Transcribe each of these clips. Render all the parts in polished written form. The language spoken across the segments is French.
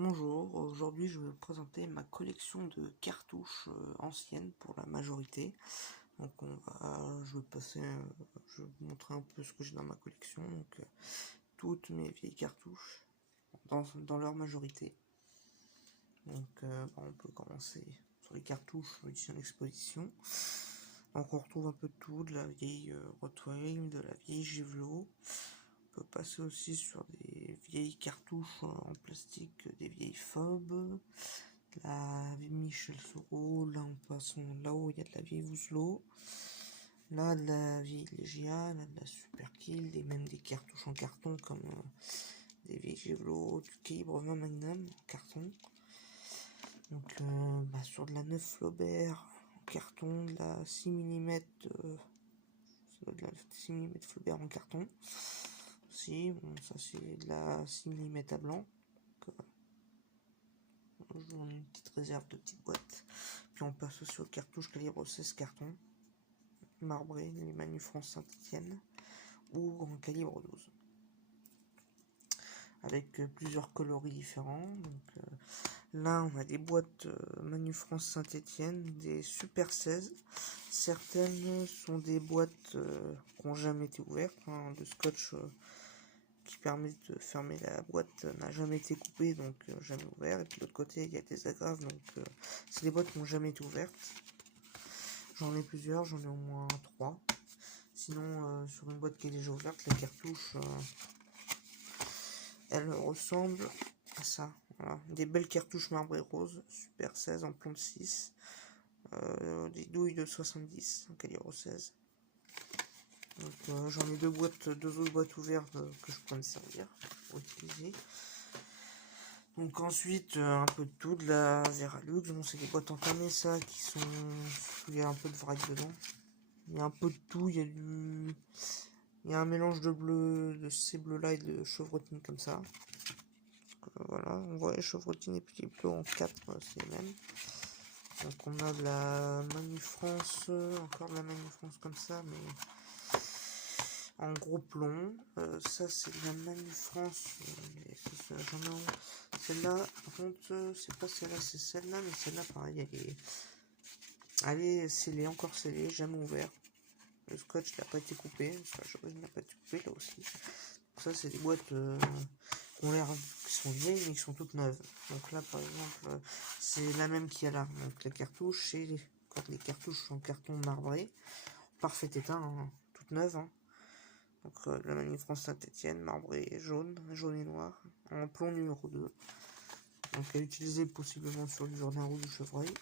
Bonjour, aujourd'hui je vais vous présenter ma collection de cartouches anciennes pour la majorité. Donc je vais je vais vous montrer un peu ce que j'ai dans ma collection. Donc toutes mes vieilles cartouches dans leur majorité. Donc on peut commencer sur les cartouches ici en exposition. Donc on retrouve un peu de tout, de la vieille Rottweil, de la vieille Givelo. On peut passer aussi sur des vieilles cartouches en plastique, des vieilles Fob, la Michel Soro, là on passe là-haut il y a de la vieille Wooslo, là de la vieille Legia, là de la Super Kill, et même des cartouches en carton comme des vieilles Givelo, du calibre 20 Magnum en carton. Donc sur de la 9 Flaubert en carton, de la 6 mm, de la 6 mm Flaubert en carton. Si, bon, ça c'est de la 6 mm à blanc. J'en ai une petite réserve de petites boîtes. Puis on passe aussi aux cartouches calibre 16 carton, marbré, les Manu France Saint-Etienne, ou en calibre 12. Avec plusieurs coloris différents. Donc, là on a des boîtes Manu France Saint-Etienne, des Super 16. Certaines sont des boîtes qui n'ont jamais été ouvertes, de scotch qui permet de fermer la boîte n'a jamais été coupée, donc jamais ouvert. Et puis de l'autre côté il y a des agrafes, donc c'est des boîtes qui n'ont jamais été ouvertes. J'en ai plusieurs, j'en ai au moins 3. Sinon sur une boîte qui est déjà ouverte, la cartouche elle ressemble à ça. Voilà. Des belles cartouches marbrées roses, Super 16 en plomb de 6, des douilles de 70 en calibre 16. Donc j'en ai deux autres boîtes ouvertes que je pourrais me servir pour utiliser. Donc ensuite un peu de tout, de la Veralux, bon c'est des boîtes entamées ça qui sont, il y a un peu de vrac dedans. Il y a un peu de tout, il y a un mélange de bleu, de ces bleus là et de chevrotine comme ça. Voilà, on voit les chevrotines et puis les bleus en 4, c'est les mêmes. Donc on a de la Manu France, encore de la Manu France comme ça, mais en gros plomb. Ça c'est de la Manu France, celle-là, par contre, c'est pas celle-là, c'est celle-là, mais celle-là pareil, elle est scellée, encore scellée, jamais ouvert. Le scotch n'a pas été coupé, ça n'a pas été coupé là aussi. Donc ça c'est des boîtes qui ont l'air, qui sont vieilles mais qui sont toutes neuves. Donc là par exemple c'est la même qu'il y a là. Donc la cartouche, c'est encore des cartouches en carton marbré, parfait état, hein, toutes neuves. Hein. Donc la Manu France Saint-Etienne, marbré jaune et noir, en plomb numéro 2. Donc à utiliser possiblement sur du Jourdain rouge du chevreuil.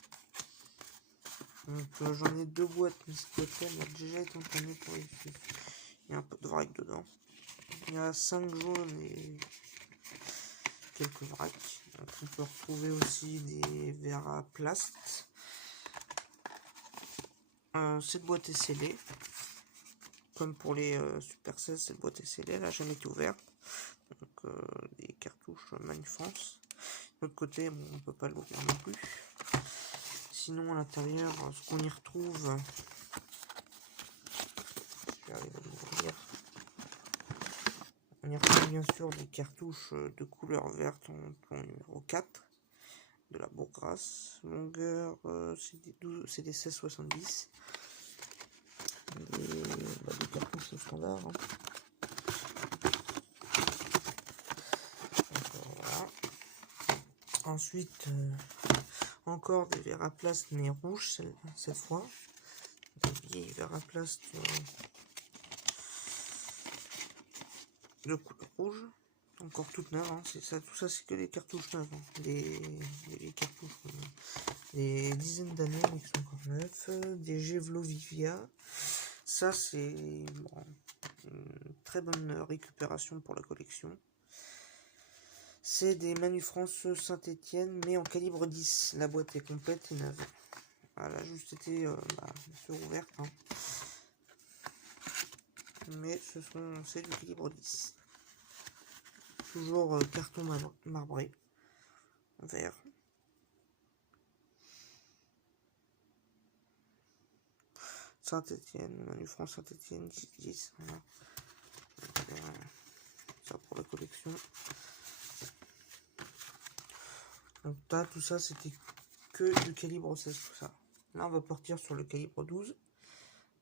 Donc j'en ai deux boîtes, mais cette boîte-là elle a déjà été entamée pour les suivre. Il y a un peu de vrac dedans. Il y a 5 jaunes et quelques vracs. Donc on peut retrouver aussi des verres à plast. Cette boîte est scellée. Comme pour les Super 16, cette boîte est scellée, elle n'a jamais été ouverte. Donc des cartouches Manu France. De l'autre côté, bon, on peut pas l'ouvrir non plus. Sinon à l'intérieur, ce qu'on y retrouve, je vais arriver à l'ouvrir. On y retrouve bien sûr des cartouches de couleur verte en plomb numéro 4, de la Bourgrasse, longueur c'est des 16,70, des cartouches standards. Hein. Voilà. Ensuite, encore des verres à plast mais rouges cette fois, des vieilles verres à plast de couleur rouge, encore toutes neuves, hein. C'est ça, tout ça c'est que des cartouches neuves, hein. Des cartouches, des dizaines d'années mais qui sont encore neuves, des Gevlo Vivia, ça c'est bon, une très bonne récupération pour la collection. C'est des Manu France Saint-Etienne mais en calibre 10, la boîte est complète et neuve. Elle a juste été ouverte, hein. Mais c'est du calibre 10. Toujours carton marbré, vert. Saint-Etienne, Manu France Saint-Etienne 10. Voilà. Ça pour la collection. Donc là, tout ça, c'était que du calibre 16, tout ça. Là, on va partir sur le calibre 12.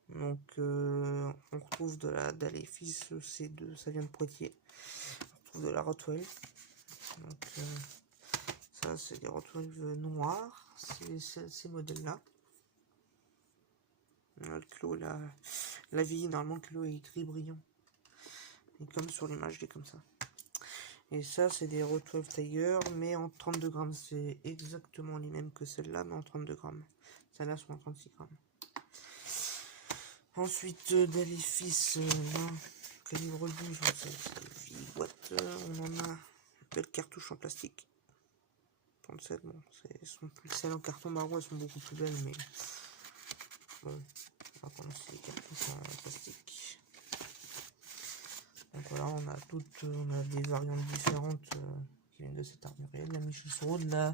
Donc, on retrouve de la Dalle et Fils C2, ça vient de Poitiers. On retrouve de la Rottweiler. Donc, ça, c'est des Rottweiler noirs. C'est ces modèles-là. Le clos, la vie, normalement, le clos est gris brillant. Et comme sur l'image, il est comme ça. Et ça, c'est des Rottweiler Tiger, mais en 32 grammes. C'est exactement les mêmes que celles-là, mais en 32 grammes. Celles-là sont en 36 grammes. Ensuite, Dalle et Fils, calibre 12, c'est des vieilles boîtes. On en a une belle cartouche en plastique. 37, bon, celles en carton marron, elles sont beaucoup plus belles, mais bon, on va commencer les cartouches en plastique. Donc voilà, on a des variantes différentes qui viennent de cette armurier. De la Michel Soro, de la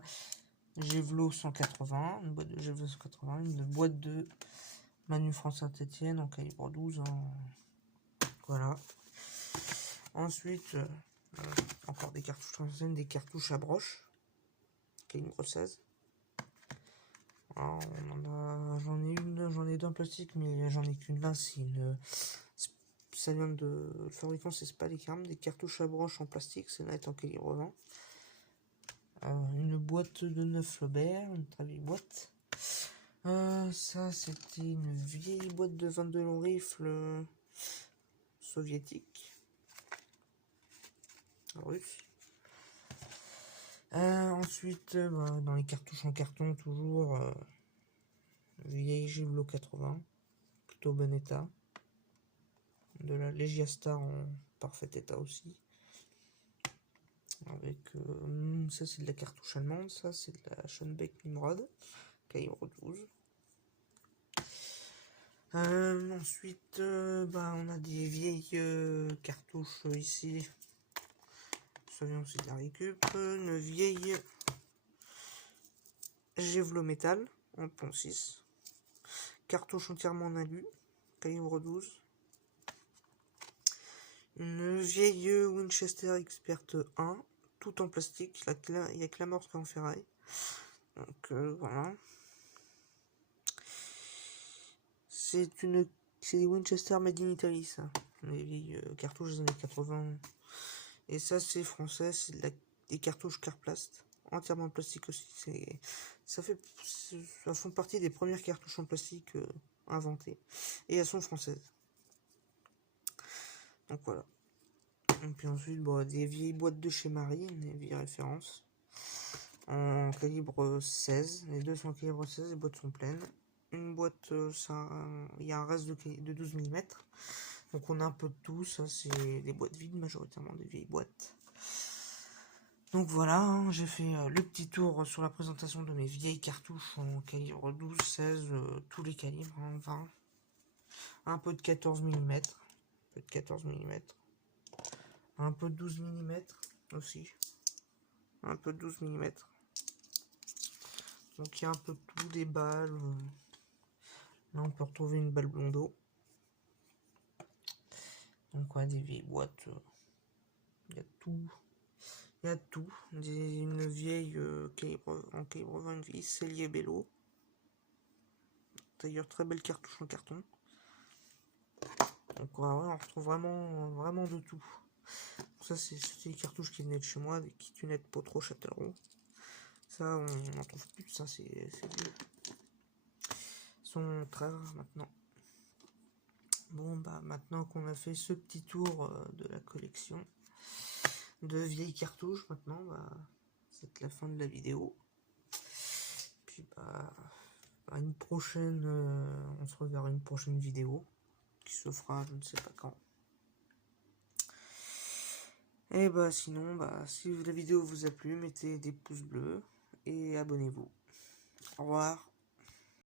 Gévelo 180, une boîte de Gévelo 180, une boîte de Manu France Saint-Etienne en calibre 12. Voilà. Ensuite, encore des cartouches anciennes, des cartouches à broche, calibre 16. J'en ai deux en plastique, mais j'en ai qu'une là. Ça vient de. Le fabricant, c'est Spalicam, des cartouches à broche en plastique, celle-là est en calibre 20. Une boîte de 9 Flaubert, une très vieille boîte. Ça, c'était une vieille boîte de 22 longs rifles soviétiques. Russe. Ensuite, dans les cartouches en carton, toujours vieille Gévelo 80, plutôt bon état. De la Legia Star en parfait état aussi. Avec ça, c'est de la cartouche allemande, ça, c'est de la Schoenbeck Nimrod, calibre 12. Ensuite, on a des vieilles cartouches ici. Ça vient aussi de la récup. Une vieille Gévelo métal en pont 6. Cartouche entièrement en alu, calibre 12. Une vieille Winchester Expert 1, tout en plastique. Il n'y a que la morse qui est en ferraille. Donc voilà. C'est des Winchester Made in Italy, ça. Les vieilles cartouches des années 80. Et ça, c'est français, c'est des cartouches Carplast, entièrement en plastique aussi. Ça font partie des premières cartouches en plastique inventées. Et elles sont françaises. Donc voilà. Et puis ensuite, des vieilles boîtes de chez Marie, des vieilles références. En calibre 16. Les deux sont en calibre 16, les boîtes sont pleines. Une boîte, il y a un reste de 12 mm. Donc on a un peu de tout, ça c'est des boîtes vides, majoritairement des vieilles boîtes. Donc voilà, hein, j'ai fait le petit tour sur la présentation de mes vieilles cartouches en calibre 12, 16, tous les calibres, hein, 20. Un peu de 14 mm, un peu de 12 mm aussi, un peu de 12 mm. Donc il y a un peu de tout, des balles. Là on peut retrouver une balle blondeau. Donc ouais, des vieilles boîtes, il y a tout. Il y a tout. Une vieille en calibre 20 vis, Cellier Bello. D'ailleurs, très belle cartouche en carton. Donc ouais, on retrouve vraiment de tout. Ça, c'est les cartouches qui venaient de chez moi, des kittunettes Potro Châtellerault. Ça, on n'en trouve plus. Ça, c'est vieux. Ils sont très rares maintenant. Bon, maintenant qu'on a fait ce petit tour de la collection de vieilles cartouches, maintenant, c'est la fin de la vidéo. Puis, à une prochaine, on se reverra une prochaine vidéo qui se fera, je ne sais pas quand. Et sinon, si la vidéo vous a plu, mettez des pouces bleus et abonnez-vous. Au revoir.